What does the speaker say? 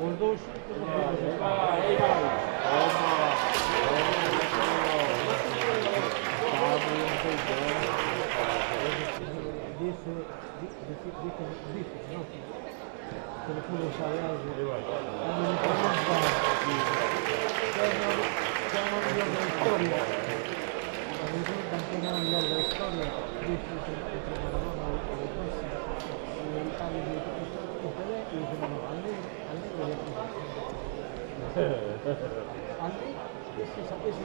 Orada o şu. Telefono sarebbe la storia anche nella storia di Maradona o l'Italia di tutte le sono alle si sapesse